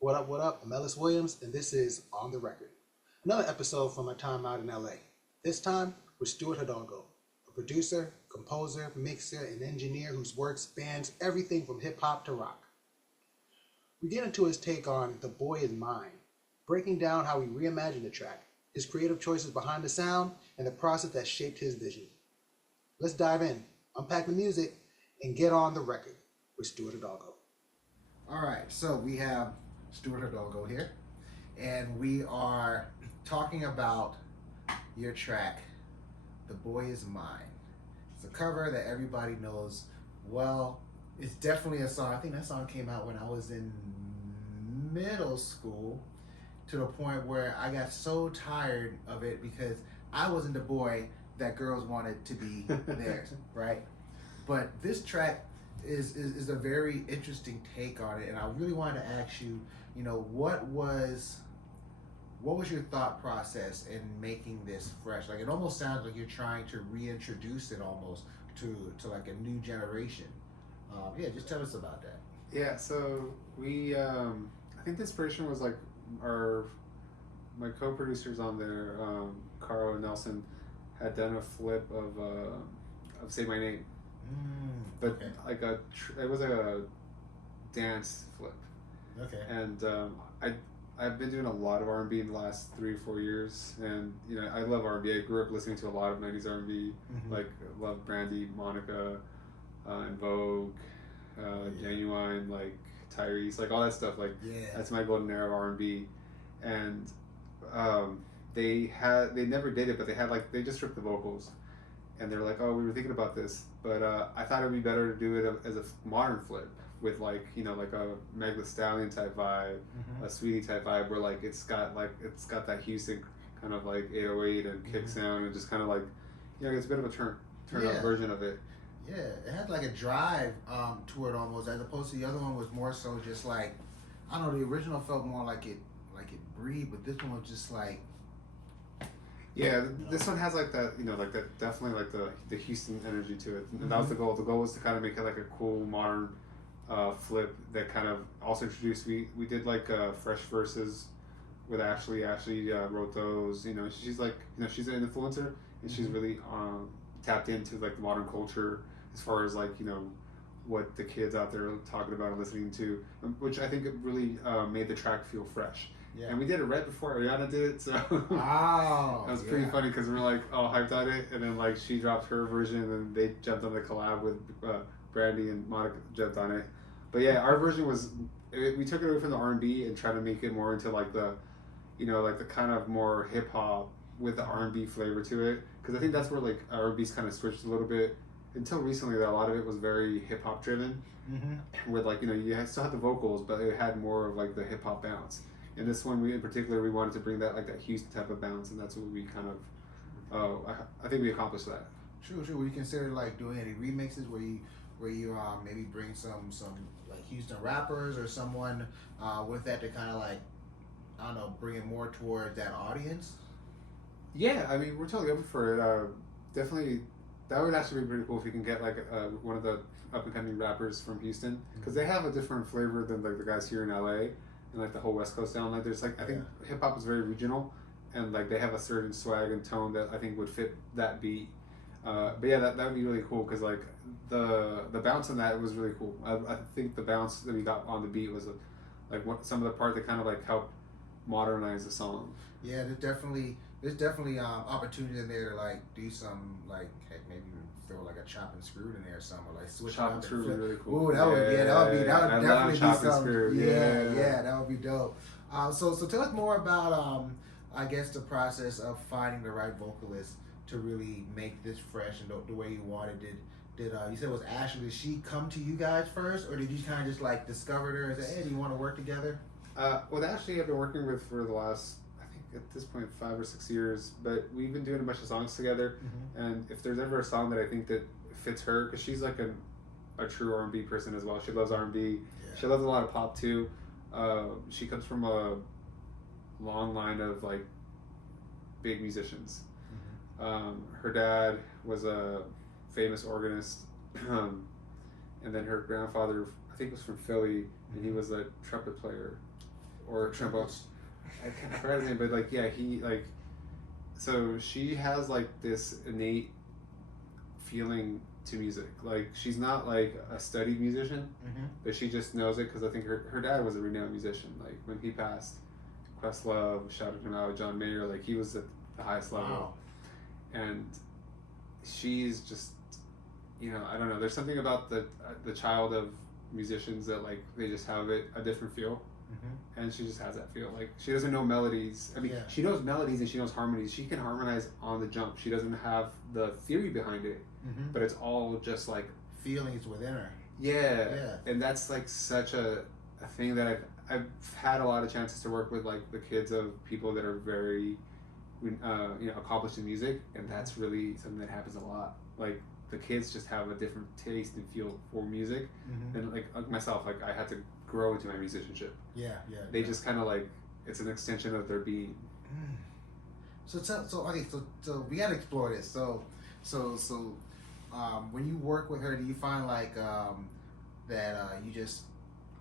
What up, what up? I'm Ellis Williams, and this is On the Record. Another episode from my time out in LA. This time with Stewart Hidalgo, a producer, composer, mixer, and engineer whose work spans everything from hip hop to rock. We get into his take on The Boy Is Mine, breaking down how he reimagined the track, his creative choices behind the sound, and the process that shaped his vision. Let's dive in, unpack the music, and get on the record with Stewart Hidalgo. All right, so we have Stewart Hidalgo here, and we are talking about your track, The Boy Is Mine. It's a cover that everybody knows well. It's definitely a song. I think that song came out when I was in middle school, to the point where I got so tired of it because I wasn't the boy that girls wanted to be theirs, right? But this track is a very interesting take on it, and I really wanted to ask you, what was your thought process in making this fresh? Like, it almost sounds like you're trying to reintroduce it almost to like a new generation. Yeah, just tell us about that. Yeah, so we, I think the inspiration was like my co-producers on there, Caro and Nelson, had done a flip of Say My Name, but Okay. like it was a dance flip, Okay. and I've been doing a lot of R&B in the last 3 or 4 years, and I love R&B. I grew up listening to a lot of '90s R&B, like love Brandy, Monica, and Vogue, Genuine, like Tyrese, like all that stuff. Like that's my golden era of R&B, and they never did it, but they just stripped the vocals, and they were like, oh, we were thinking about this, but I thought it would be better to do it as a modern flip with like a Meg Thee Stallion type vibe, a Sweetie type vibe, where like it's got that Houston kind of like 808 and kick sound, and just kind of like it's a bit of a turn up version of it. Yeah, it had like a drive to it almost, as opposed to the other one was more so just like, I don't know. The original felt more like it breathed, but this one was just like. Yeah, this one has like that, like that, definitely like the Houston energy to it, and that was the goal. The goal was to kind of make it like a cool modern flip that kind of also introduced. We did like fresh verses with Ashley. Ashley wrote those. She's like she's an influencer, and she's really tapped into like the modern culture as far as like what the kids out there are talking about and listening to, which I think it really made the track feel fresh. Yeah. And we did it right before Ariana did it, so wow, that was pretty funny because we were like all hyped on it, and then like she dropped her version, and they jumped on the collab with Brandy, and Monica jumped on it. But yeah, our version we took it away from the R&B and tried to make it more into like the, like the kind of more hip hop with the R&B flavor to it, because I think that's where like R&B's kind of switched a little bit until recently. That a lot of it was very hip hop driven, with like you still had the vocals, but it had more of like the hip hop bounce. And this one, in particular, we wanted to bring that like that Houston type of bounce, and that's what we kind of, I think we accomplished that. True. Would you consider like doing any remixes where you maybe bring some like Houston rappers or someone with that to kind of like, I don't know, bring it more toward that audience? Yeah, I mean, we're totally open for it. Definitely, that would actually be pretty cool if you can get like one of the up and coming rappers from Houston, because they have a different flavor than like the guys here in LA. And like the whole West Coast down, like there's like I think hip hop is very regional, and like they have a certain swag and tone that I think would fit that beat. But yeah, that would be really cool, because like the bounce on that was really cool. I think the bounce that we got on the beat was like some of the part that kind of like helped modernize the song. Yeah, there's definitely opportunity in there to like do some like, heck, maybe throw like a chop and screw in there or something, or like switch chop and screw would be really cool. Ooh, that would definitely be something. Yeah, that would be dope. So tell us more about I guess the process of finding the right vocalist to really make this fresh and the way you wanted it. Did you said it was Ashley? Did she come to you guys first, or did you kind of just like discover her and say, hey, do you want to work together? Well, Ashley I've been working with for the last, I think at this point, 5 or 6 years, but we've been doing a bunch of songs together, and if there's ever a song that I think that fits her, because she's like a true R&B person as well. She loves R&B. She loves a lot of pop too. She comes from a long line of like big musicians. Her dad was a famous organist, and then her grandfather, I think, was from Philly, and he was a trumpet player. or trombone. I can't forget his name, but like yeah, he like. So she has like this innate feeling to music. Like she's not like a studied musician, but she just knows it because I think her dad was a renowned musician. Like when he passed, Questlove shouted him out. John Mayer, like he was at the highest level, and she's just, you know, I don't know. There's something about the child of musicians that like they just have a different feel. And she just has that feel. Like she doesn't know melodies. I mean, she knows melodies and she knows harmonies. She can harmonize on the jump. She doesn't have the theory behind it, but it's all just like feelings within her. Yeah. And that's like such a thing that I've had a lot of chances to work with, like the kids of people that are very, you know, accomplished in music, and that's really something that happens a lot. Like the kids just have a different taste and feel for music, and like myself, like I had to grow into my musicianship. They just kind of like it's an extension of their being. So we gotta explore this. So when you work with her, do you find like that you just,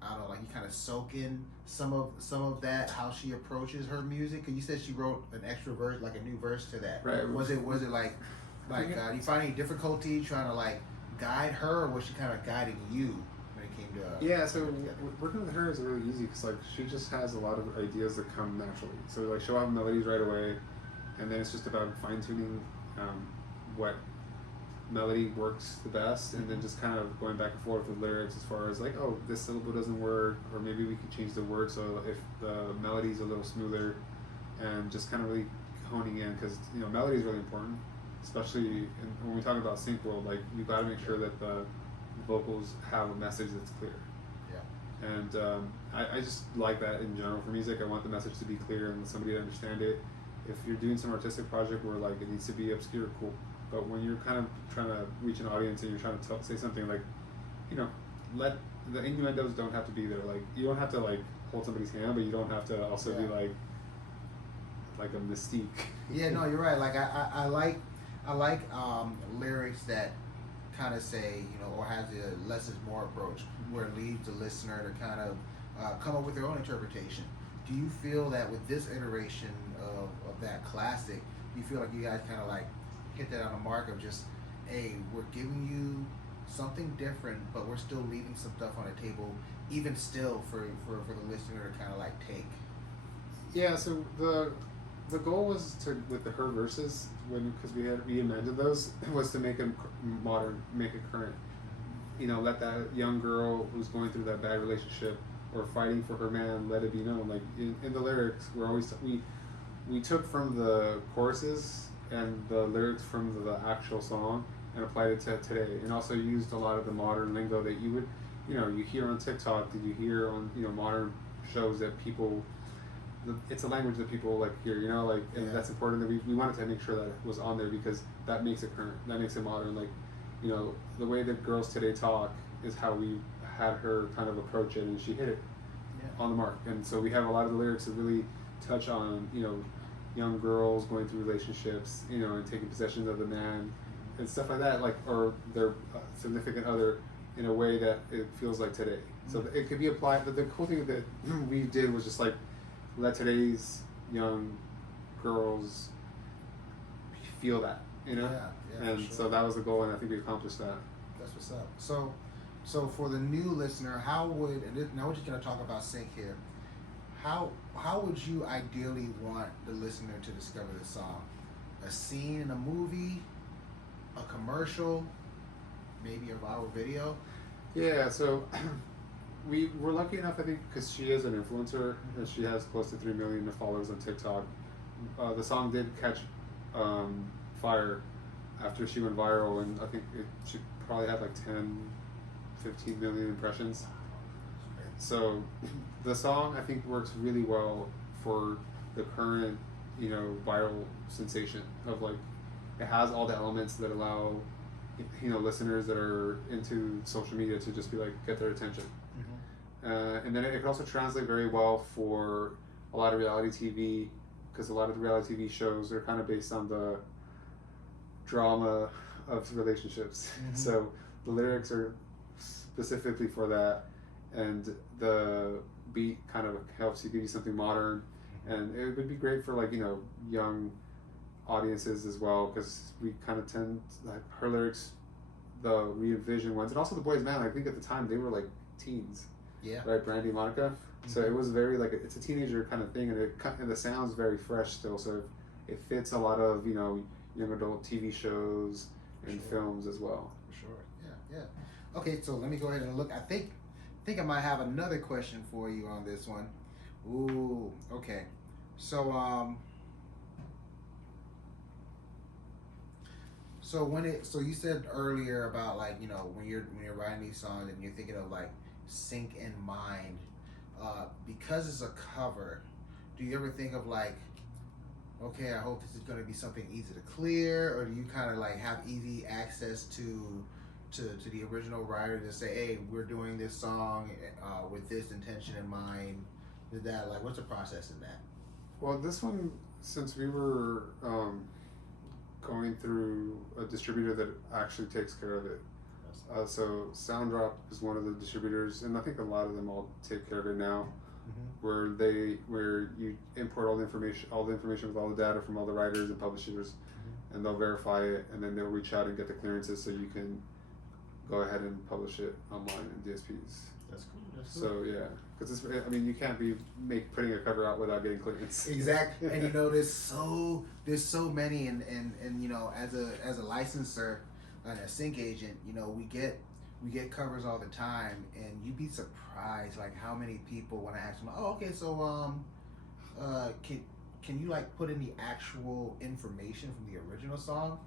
I don't know, like you kind of soak in some of that, how she approaches her music? Because you said she wrote an extra verse, like a new verse to that. Right. Was it like do you find any difficulty trying to like guide her, or was she kind of guiding you when it came to? Yeah. So working with her is really easy because like she just has a lot of ideas that come naturally. So like she'll have melodies right away, and then it's just about fine tuning what melody works the best, and then just kind of going back and forth with lyrics as far as like, oh, this syllable doesn't work, or maybe we can change the word so if the melody's a little smoother, and just kind of really honing in, because you know melody is really important, especially when we talk about sync world. Like you got to make sure that the vocals have a message that's clear. And I just like that in general for music. I want the message to be clear and somebody to understand it. If you're doing some artistic project where like it needs to be obscure, cool. But when you're kind of trying to reach an audience and you're trying to say something like, you know, let the innuendos don't have to be there. Like you don't have to like hold somebody's hand, but you don't have to also be like a mystique. Yeah, no, you're right. Like I like lyrics that kind of say, you know, or has a less is more approach, where it leaves the listener to kind of come up with their own interpretation. Do you feel that with this iteration of that classic, do you feel like you guys kind of like hit that on the mark of just, hey, we're giving you something different, but we're still leaving some stuff on the table, even still for the listener to kind of like take? Yeah, so the goal was to, with her verses, because we had reimagined those, was to make them modern, make it current. You know, let that young girl who's going through that bad relationship or fighting for her man, let it be known. Like in the lyrics, we're always we took from the choruses and the lyrics from the actual song and applied it to today, and also used a lot of the modern lingo that you would, you know, you hear on TikTok, that you hear on, you know, modern shows that people. It's a language that people like hear, you know, like, and that's important that we wanted to make sure that it was on there because that makes it current, that makes it modern. Like, you know, the way that girls today talk is how we had her kind of approach it, and she hit it on the mark. And so we have a lot of the lyrics that really touch on, you know, young girls going through relationships, you know, and taking possession of the man and stuff like that, like, or their significant other in a way that it feels like today. So it could be applied, but the cool thing that we did was just like let today's young girls feel that, you know? And sure. So that was the goal, and I think we accomplished that. That's what's up. So for the new listener, how would, and now we're just going to talk about sync here, how would you ideally want the listener to discover this song? A scene in a movie, a commercial, maybe a viral video? Yeah, so we were lucky enough, I think, because she is an influencer, and she has close to 3 million followers on TikTok. The song did catch fire after she went viral, and I think she probably had like 10-15 million impressions. So the song, I think, works really well for the current, you know, viral sensation of like, it has all the elements that allow, you know, listeners that are into social media to just be like, get their attention. And then it can also translate very well for a lot of reality TV, because a lot of the reality TV shows are kind of based on the drama of relationships. So the lyrics are specifically for that, and the beat kind of helps you give you something modern, and it would be great for like young audiences as well, because we kind of tend like her lyrics, the reinvision ones, and also the boys man. I think at the time they were like teens, Yeah. right? Brandy, Monica. So it was very like it's a teenager kind of thing, and the sound's very fresh still. So it fits a lot of young adult TV shows and films as well. For sure. Yeah. Okay, so let me go ahead and look. I think I might have another question for you on this one. Ooh. Okay. So So you said earlier about like when you're writing these songs and you're thinking of like sync in mind, because it's a cover. Do you ever think of like, okay, I hope this is going to be something easy to clear, or do you kind of like have easy access to the original writer to say, hey, we're doing this song with this intention in mind? Is that like what's the process in that? Well, this one, since we were going through a distributor that actually takes care of it. So Sounddrop is one of the distributors, and I think a lot of them all take care of it now, where you import all the information with all the data from all the writers and publishers, and they'll verify it, and then they'll reach out and get the clearances so you can go ahead and publish it online in DSPs. That's cool. So yeah, because you can't be putting a cover out without getting clearance. Exactly, and there's so many, and as a licensor and a sync agent, we get covers all the time, and you'd be surprised like how many people want to ask them, oh, okay, so can you like put in the actual information from the original song,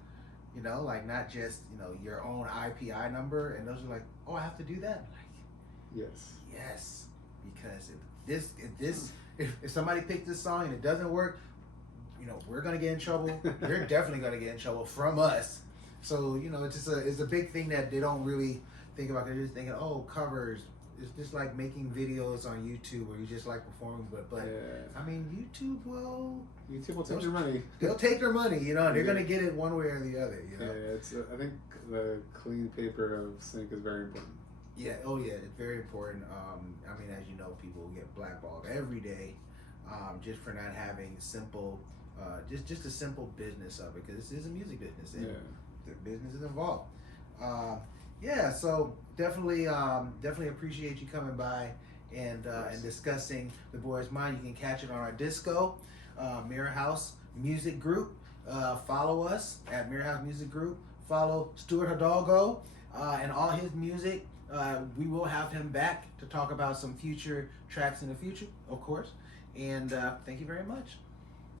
like not just your own IPI number, and those are like, oh, I have to do that. Like, yes, because if somebody picked this song and it doesn't work, we're gonna get in trouble. You're definitely gonna get in trouble from us. So it's a big thing that they don't really think about. They're just thinking, oh, covers. It's just like making videos on YouTube where you just like performing, but I mean YouTube will take your money. They'll take their money, and they're gonna get it one way or the other. Yeah, I think the clean paper of sync is very important. Yeah. Oh yeah, it's very important. I mean, as you know, people get blackballed every day, just for not having simple, just a simple business of it, because this is a music business and the business is involved. So definitely appreciate you coming by and discussing The Boy's Mind. You can catch it on our Disco, Mirror House Music Group. Follow us at Mirror House Music Group. Follow Stewart Hidalgo and all his music. We will have him back to talk about some future tracks in the future, of course. And thank you very much.